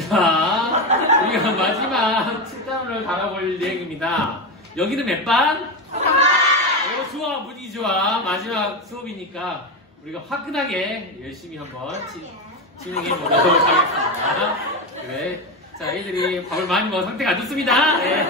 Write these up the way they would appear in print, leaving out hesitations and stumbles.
자, 우리가 마지막 7단원을 달아볼 내용입니다. 여기는 몇 반? 3반! 오, 좋아, 분위기 좋아. 마지막 수업이니까 우리가 화끈하게 열심히 한번 진행해 보도록 하겠습니다. 그래. 자, 애들이 밥을 많이 먹어 상태가 안 좋습니다. 네,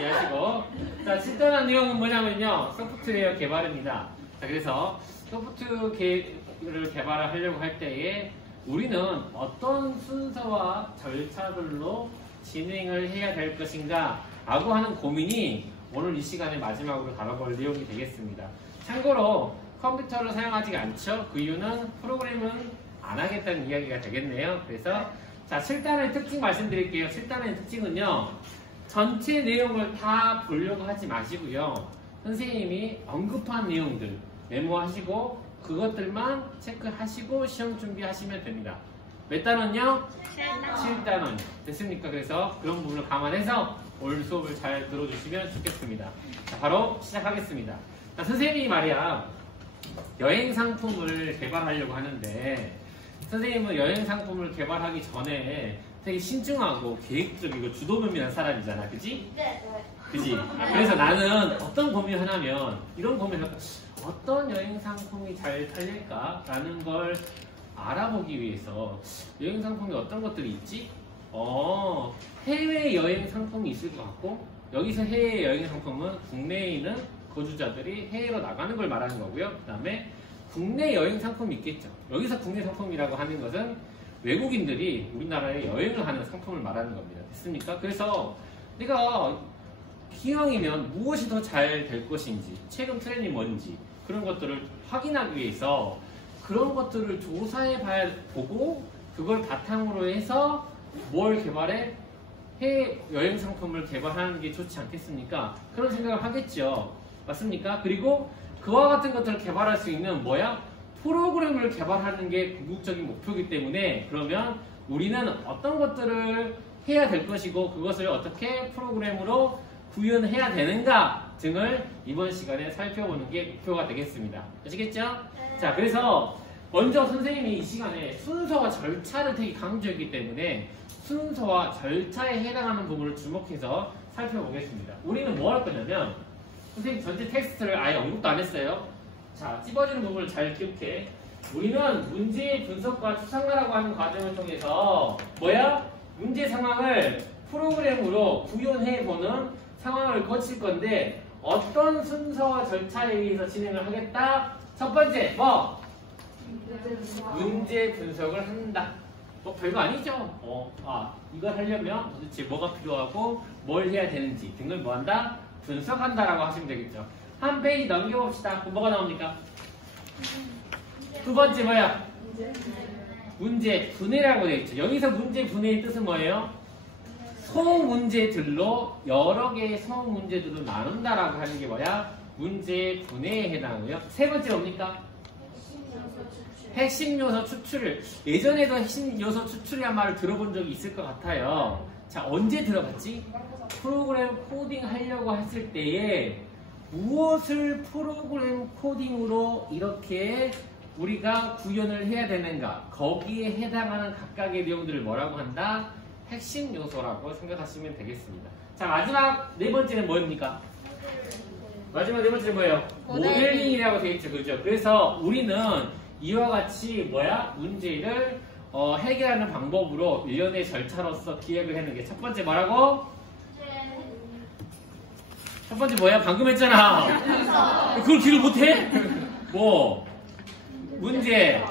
이해하시고. 자, 7단원 내용은 뭐냐면요. 소프트웨어 개발입니다. 자, 그래서 소프트웨어를 개발하려고 할 때에 우리는 어떤 순서와 절차들로 진행을 해야 될 것인가 라고 하는 고민이 오늘 이 시간의 마지막으로 다뤄볼 내용이 되겠습니다. 참고로 컴퓨터를 사용하지 않죠. 그 이유는 프로그램은 안 하겠다는 이야기가 되겠네요. 그래서 자, 7단의 특징 말씀드릴게요. 7단의 특징은요, 전체 내용을 다 보려고 하지 마시고요, 선생님이 언급한 내용들 메모하시고 그것들만 체크하시고 시험 준비하시면 됩니다. 몇 단원요? 7단원. 됐습니까? 그래서 그런 부분을 감안해서 오늘 수업을 잘 들어주시면 좋겠습니다. 자, 바로 시작하겠습니다. 자, 선생님이 말이야, 여행 상품을 개발하려고 하는데, 선생님은 여행 상품을 개발하기 전에 되게 신중하고 계획적이고 주도면밀한 사람이잖아. 그지? 네. 그지? 그래서 나는 어떤 고민을 하냐면, 이런 고민을 할까? 어떤 여행 상품이 잘 팔릴까? 라는 걸 알아보기 위해서 여행 상품이 어떤 것들이 있지? 해외 여행 상품이 있을 것 같고, 여기서 해외 여행 상품은 국내에 있는 거주자들이 해외로 나가는 걸 말하는 거고요. 그 다음에 국내 여행 상품이 있겠죠. 여기서 국내 상품이라고 하는 것은 외국인들이 우리나라에 여행을 하는 상품을 말하는 겁니다. 됐습니까? 그래서 내가 기왕이면 무엇이 더 잘 될 것인지, 최근 트렌드이 뭔지 그런 것들을 확인하기 위해서 그런 것들을 조사해 봐야 보고, 그걸 바탕으로 해서 뭘 개발해? 해외 여행 상품을 개발하는 게 좋지 않겠습니까? 그런 생각을 하겠죠. 맞습니까? 그리고 그와 같은 것들을 개발할 수 있는 프로그램을 개발하는 게 궁극적인 목표이기 때문에, 그러면 우리는 어떤 것들을 해야 될 것이고 그것을 어떻게 프로그램으로 구현해야 되는가 등을 이번 시간에 살펴보는 게 목표가 되겠습니다. 아시겠죠? 네. 자, 그래서 먼저 선생님이 이 시간에 순서와 절차를 되게 강조했기 때문에 순서와 절차에 해당하는 부분을 주목해서 살펴보겠습니다. 우리는 뭐 할 거냐면, 선생님 전체 텍스트를 아예 언급도 안 했어요. 자, 찝어지는 부분을 잘 기억해. 우리는 문제의 분석과 추상화라고 하는 과정을 통해서 문제 상황을 프로그램으로 구현해보는 상황을 거칠 건데, 어떤 순서와 절차에 의해서 진행을 하겠다? 첫 번째, 문제 분석을 한다. 별거 아니죠? 이걸 하려면 도대체 뭐가 필요하고 뭘 해야 되는지 등을 뭐한다? 분석한다라고 하시면 되겠죠. 한 페이지 넘겨봅시다. 그럼 뭐가 나옵니까? 두 번째 문제 분해라고 되어 있죠. 여기서 문제 분해의 뜻은 뭐예요? 소문제들로 여러 개의 소문제들로 나눈다라고 하는 게 문제 분해에 해당하고요. 세 번째 뭡니까? 핵심 요소 추출을. 예전에도 핵심 요소 추출이란 말을 들어본 적이 있을 것 같아요. 자, 언제 들어봤지? 프로그램 코딩 하려고 했을 때에 무엇을 프로그램 코딩으로 이렇게 우리가 구현을 해야 되는가, 거기에 해당하는 각각의 내용들을 뭐라고 한다? 핵심 요소라고 생각하시면 되겠습니다. 자, 마지막 네 번째는 뭐입니까? 마지막 네 번째는 뭐예요? 모델링이라고 되어 있죠. 그죠? 그래서 우리는 이와 같이 문제를 해결하는 방법으로 일련의 절차로서 기획을 하는 게 첫 번째 뭐라고? 첫 번째 방금 했잖아. 그걸 기억 못해? 문제,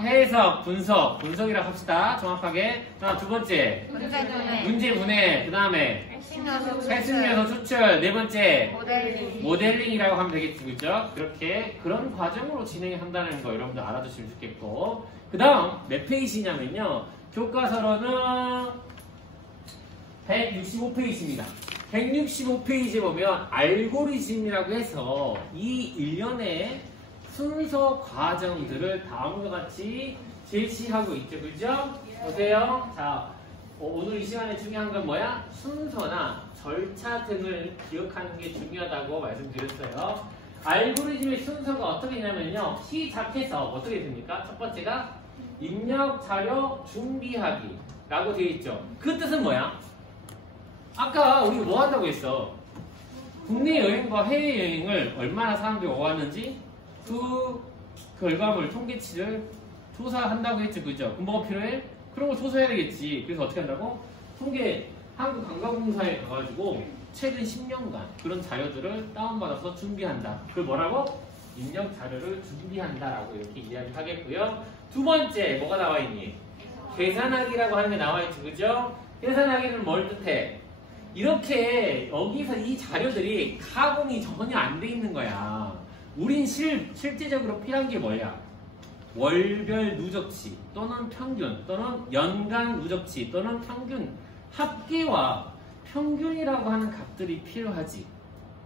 해석, 분석이라고 합시다. 정확하게. 자, 두 번째, 문제 분해. 그 다음에 핵심 요소 추출. 네 번째, 모델링이라고 하면 되겠지, 그죠? 그런 과정으로 진행한다는 거 여러분들 알아두시면 좋겠고. 그 다음 몇 페이지냐면요, 교과서로는 165페이지입니다. 165페이지에 보면 알고리즘이라고 해서 이 일련의 순서 과정들을 다음과 같이 제시하고 있죠. 그죠? 보세요. 자, 오늘 이 시간에 중요한 건 순서나 절차 등을 기억하는 게 중요하다고 말씀드렸어요. 알고리즘의 순서가 어떻게 되냐면요, 시작해서 어떻게 됩니까? 첫 번째가 입력 자료 준비하기 라고 되어 있죠. 그 뜻은 뭐야? 아까 우리 뭐 한다고 했어? 국내 여행과 해외 여행을 얼마나 사람들이 와왔는지 그 결과물 통계치를 조사한다고 했죠. 그죠? 그럼 뭐가 필요해? 그런 거 조사해야 되겠지. 그래서 어떻게 한다고? 한국관광공사에 가가지고 최근 10년간 그런 자료들을 다운받아서 준비한다. 그걸 뭐라고? 입력 자료를 준비한다라고 이렇게 이야기하겠고요. 두 번째 뭐가 나와 있니? 계산하기라고 하는 게 나와 있죠. 그죠? 계산하기는 뭘 뜻해? 이렇게 여기서 이 자료들이 가공이 전혀 안 돼 있는 거야. 우린 실제적으로 필요한 게 뭐야? 월별 누적치 또는 평균 또는 연간 누적치 또는 평균 합계와 평균이라고 하는 값들이 필요하지.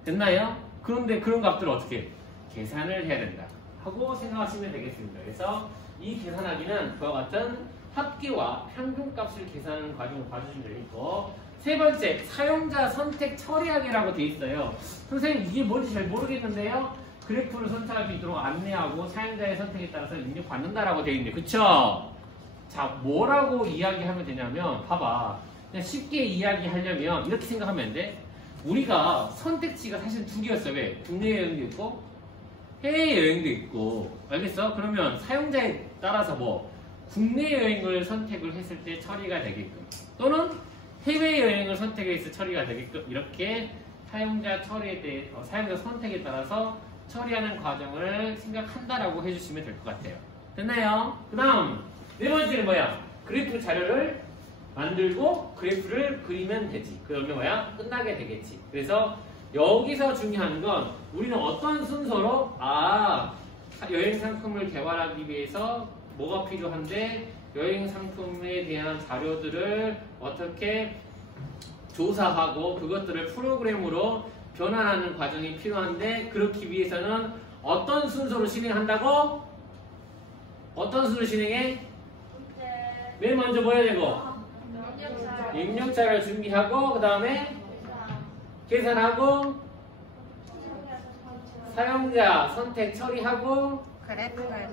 됐나요? 그런데 그런 값들을 어떻게 계산을 해야 된다 하고 생각하시면 되겠습니다. 그래서 이 계산하기는 그와 같은 합계와 평균 값을 계산하는 과정을 봐주시면 되겠고, 세 번째 사용자 선택 처리하기라고 되어 있어요. 선생님 이게 뭔지 잘 모르겠는데요. 그래프를 선택할 수 있도록 안내하고 사용자의 선택에 따라서 입력받는다라고 되어 있는데, 그쵸? 자, 뭐라고 이야기하면 되냐면 봐봐. 그냥 쉽게 이야기하려면 이렇게 생각하면 안 돼. 우리가 선택지가 사실 두 개였어. 왜? 국내 여행도 있고 해외 여행도 있고. 알겠어? 그러면 사용자에 따라서 뭐 국내 여행을 선택을 했을 때 처리가 되게끔 또는 해외 여행을 선택해서 처리가 되게끔 이렇게 사용자 처리에 대해 사용자 선택에 따라서 처리하는 과정을 생각한다라고 해주시면 될 것 같아요. 됐나요? 그 다음 네 번째는 뭐야? 그래프 자료를 만들고 그래프를 그리면 되지. 그러면 뭐야? 끝나게 되겠지. 그래서 여기서 중요한 건 우리는 어떤 순서로 여행 상품을 개발하기 위해서 뭐가 필요한데 여행 상품에 대한 자료들을 어떻게 조사하고 그것들을 프로그램으로 변환하는 과정이 필요한데, 그렇기 위해서는 어떤 순서로 진행한다고? 어떤 순서로 진행해? 맨 먼저 뭐 해야 되고? 입력자를 준비하고 그 다음에 계산하고 사용자 선택 처리하고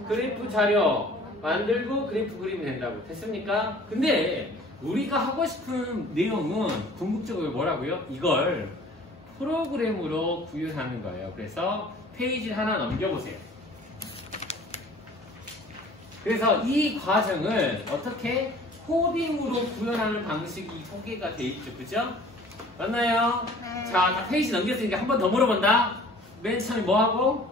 그래프 자료 만들고 그래프 그리면 된다고. 됐습니까? 근데 우리가 하고 싶은 내용은 궁극적으로 뭐라고요? 이걸 프로그램으로 구현하는 거예요. 그래서 페이지 하나 넘겨보세요. 그래서 이 과정을 어떻게 코딩으로 구현하는 방식이 소개가 돼 있죠. 그죠? 맞나요? 네. 자, 페이지 넘겼으니까 한 번 더 물어본다. 맨 처음에 뭐 하고?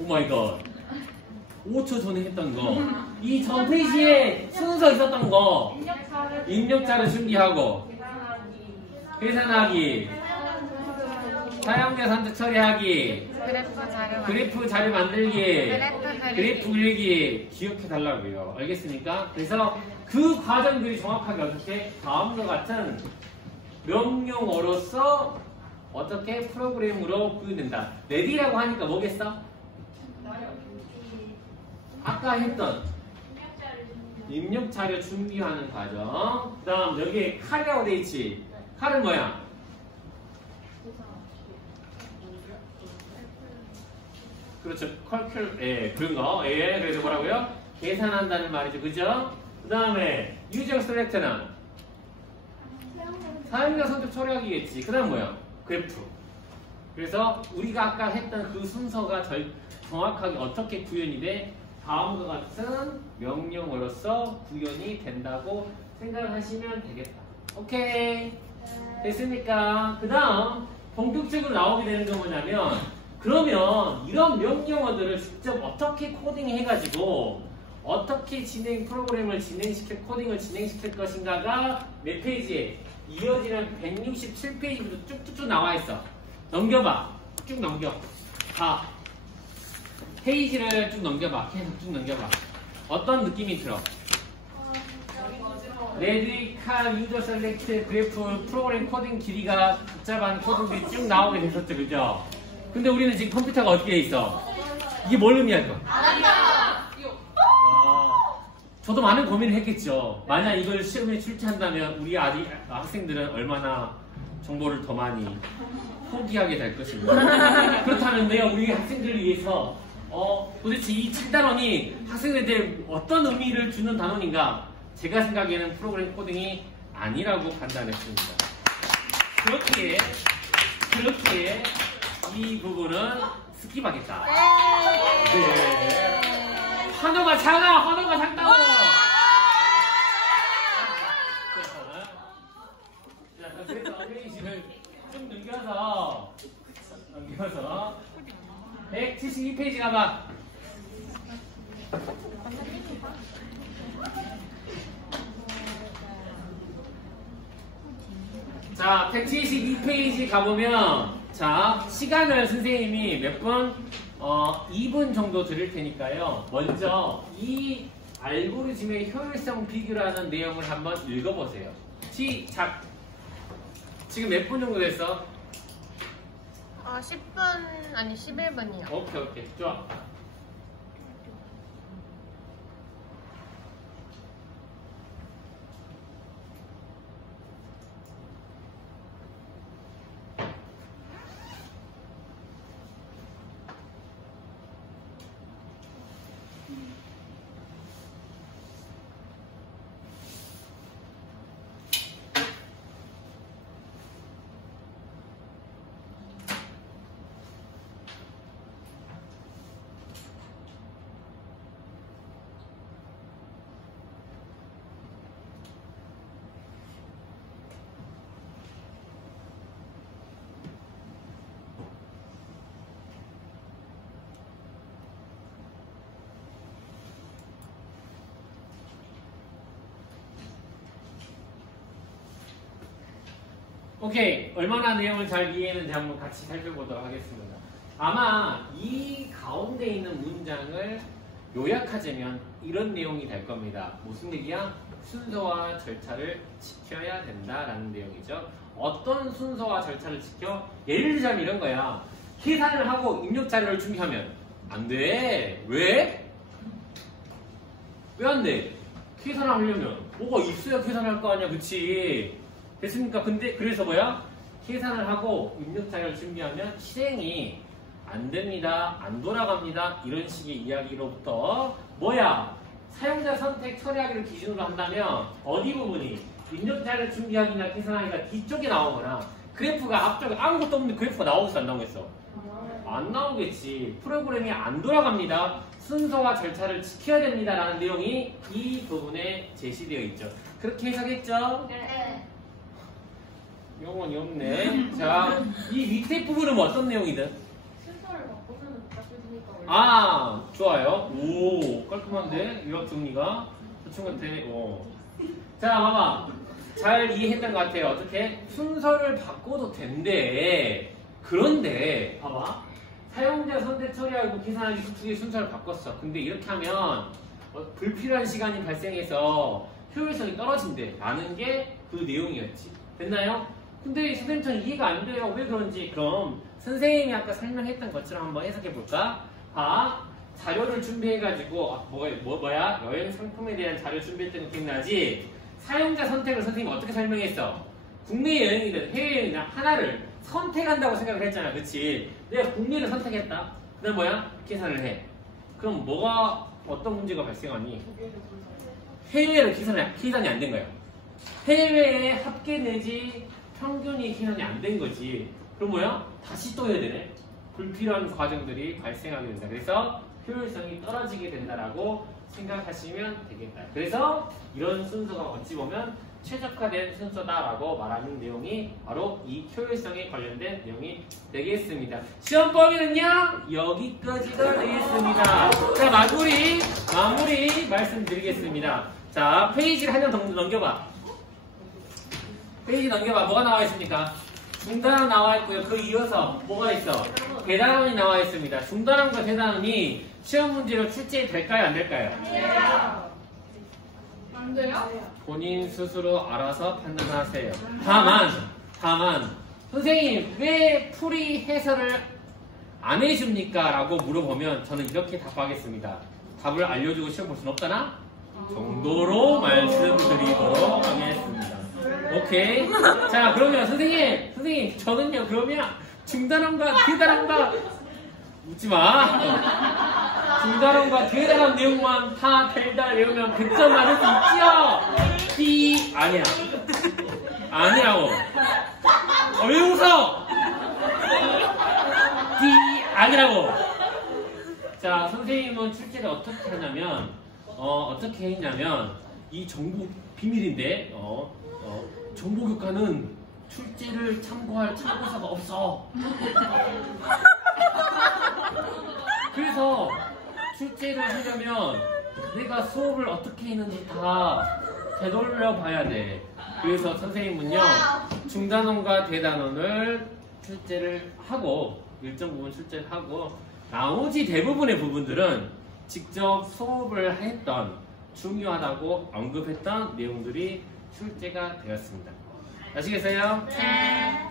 오 마이 갓. 5초 전에 했던 거. 이 전 페이지에 순서 있었던 거. 입력자를 준비하고 계산하기, 사용자 선택 처리하기, 그래프 자료 만들기, 그래프 그리기 기억해 달라고요. 알겠습니까? 그래서 그 과정들이 정확하게 어떻게 다음과 같은 명령어로서 어떻게 프로그램으로 구현된다. 레디라고 하니까 뭐겠어? 아까 했던 입력 자료 준비하는 과정. 그 다음 여기에 칼이라고 돼 있지. 칼은 뭐야? 그렇죠. 예, 그런 거. 예, 그래서 뭐라고요? 계산한다는 말이죠. 그죠? 그 다음에 유저 셀렉트는 사용자 선택 처리하기겠지. 그 다음 뭐야? 그래프. 그래서 우리가 아까 했던 그 순서가 정확하게 어떻게 구현이 돼? 다음과 같은 명령어로서 구현이 된다고 생각을 하시면 되겠다. 오케이. 됐습니까? 그 다음 본격적으로 나오게 되는 건 뭐냐면, 그러면 이런 명령어들을 직접 어떻게 코딩해가지고 어떻게 프로그램을 진행시킬, 코딩을 진행시킬 것인가가 몇 페이지에 이어지는 167페이지부터 쭉쭉쭉 나와 있어. 넘겨봐. 쭉 넘겨. 봐. 페이지를 쭉 넘겨봐. 계속 쭉 넘겨봐. 어떤 느낌이 들어? 레디, 칼, 유저 셀렉트, 그래프, 프로그램 코딩 길이가 복잡한 코딩들이 쭉 나오게 됐었죠. 그죠? 근데 우리는 지금 컴퓨터가 어떻게 돼 있어? 이게 뭘 의미할까? 저도 많은 고민을 했겠죠. 만약 이걸 시험에 출제한다면 우리 학생들은 얼마나 정보를 더 많이 포기하게 될 것인가. 그렇다면 내가 우리 학생들을 위해서 도대체 이 7단원이 학생들한테 어떤 의미를 주는 단원인가? 제가 생각에는 프로그램 코딩이 아니라고 판단했습니다. 그렇기에 이 부분은 스킵하겠다. 네. 환호가 작다고! 자, 그래서 페이지를 좀 넘겨서 172페이지 가봐. 자, 172페이지 가보면, 자, 시간을 선생님이 몇 분? 2분 정도 드릴 테니까요. 먼저 이 알고리즘의 효율성 비교라는 내용을 한번 읽어보세요. 시작! 지금 몇 분 정도 됐어? 10분, 아니 11분이요. 오케이. 좋아. 오케이. 얼마나 내용을 잘 이해했는지 한번 같이 살펴보도록 하겠습니다. 아마 이 가운데 있는 문장을 요약하자면 이런 내용이 될 겁니다. 무슨 얘기야? 순서와 절차를 지켜야 된다라는 내용이죠. 어떤 순서와 절차를 지켜? 예를 들자면 이런 거야. 계산을 하고 입력 자료를 준비하면 안 돼. 왜? 왜 안 돼? 계산을 하려면 뭐가 있어야 계산을 할 거 아니야, 그치? 됐습니까? 근데 그래서 뭐야? 계산을 하고 입력 자료를 준비하면 실행이 안 됩니다, 안 돌아갑니다, 이런 식의 이야기로부터 뭐야? 사용자 선택 처리하기를 기준으로 한다면 어디 부분이 입력 자료를 준비하기나 계산하기가 뒤쪽에 나오거나 그래프가 앞쪽에 아무것도 없는 그래프가 나오겠어, 안 나오겠어? 안 나오겠지. 프로그램이 안 돌아갑니다. 순서와 절차를 지켜야 됩니다 라는 내용이 이 부분에 제시되어 있죠. 그렇게 해석했죠? 네. 영혼이 없네. 자, 이 밑에 부분은 뭐 어떤 내용이든? 순서를 바꾸면 바꾸시니까 원래. 아, 좋아요. 오, 깔끔한데? 유학 정리가. 저 친구한테, 자, 봐봐. 잘 이해했던 것 같아요. 어떻게? 순서를 바꿔도 된대. 그런데, 봐봐. 사용자 선택 처리하고 계산하기 수축의 순서를 바꿨어. 근데 이렇게 하면 불필요한 시간이 발생해서 효율성이 떨어진대. 라는 게 그 내용이었지. 됐나요? 근데 선생님처럼 이해가 안 돼요. 왜 그런지. 그럼 선생님이 아까 설명했던 것처럼 한번 해석해볼까? 자료를 준비해가지고 뭐야? 여행 상품에 대한 자료 준비했던 거 기억나지? 사용자 선택을 선생님이 어떻게 설명했어? 국내 여행이든 해외여행이든 하나를 선택한다고 생각을 했잖아. 그치? 내가 국내를 선택했다. 그 다음 뭐야? 계산을 해. 그럼 어떤 문제가 발생하니? 해외로 계산이 안 된 거야. 해외에 합계 내지 평균이 계산이 안 된 거지. 그럼 뭐야? 다시 또 해야 되네. 불필요한 과정들이 발생하게 된다. 그래서 효율성이 떨어지게 된다라고 생각하시면 되겠다. 그래서 이런 순서가 어찌 보면 최적화된 순서다라고 말하는 내용이 바로 이 효율성에 관련된 내용이 되겠습니다. 시험 범위는요 여기까지가 되겠습니다. 자, 마무리 말씀드리겠습니다. 자, 페이지를 한 장 더 넘겨봐. 페이지 넘겨봐. 뭐가 나와 있습니까? 중단원 나와 있고요. 그 이어서 뭐가 있어? 대단원이 나와 있습니다. 중단원과 대단원이 시험 문제로 출제될까요? 안 될까요? 안 돼요? 본인 스스로 알아서 판단하세요. 다만 선생님 왜 풀이 해설을 안 해줍니까? 라고 물어보면 저는 이렇게 답하겠습니다. 답을 알려주고 시험 볼 수는 없잖아? 정도로 말씀드리도록 하겠습니다. 오케이. 자, 그러면 선생님 저는요 그러면 중단원과 대단원과 묻지 마. 중단원과 뒤에 달한 내용만 다 달달 외우면 100점 맞을 수 있지요? 띠 아니야. 아니라고. 왜 웃어? 띠 아니라고. 자, 선생님은 출제를 어떻게 하냐면 어떻게 했냐면 이 정보 비밀인데 정보교과는 출제를 참고할 참고서가 없어. 그래서 출제를 하려면 내가 수업을 어떻게 했는지 다 되돌려 봐야 돼. 그래서 선생님은요 중단원과 대단원을 출제를 하고 일정 부분 출제를 하고 나머지 대부분의 부분들은 직접 수업을 했던 중요하다고 언급했던 내용들이 출제가 되었습니다. 아시겠어요? 네.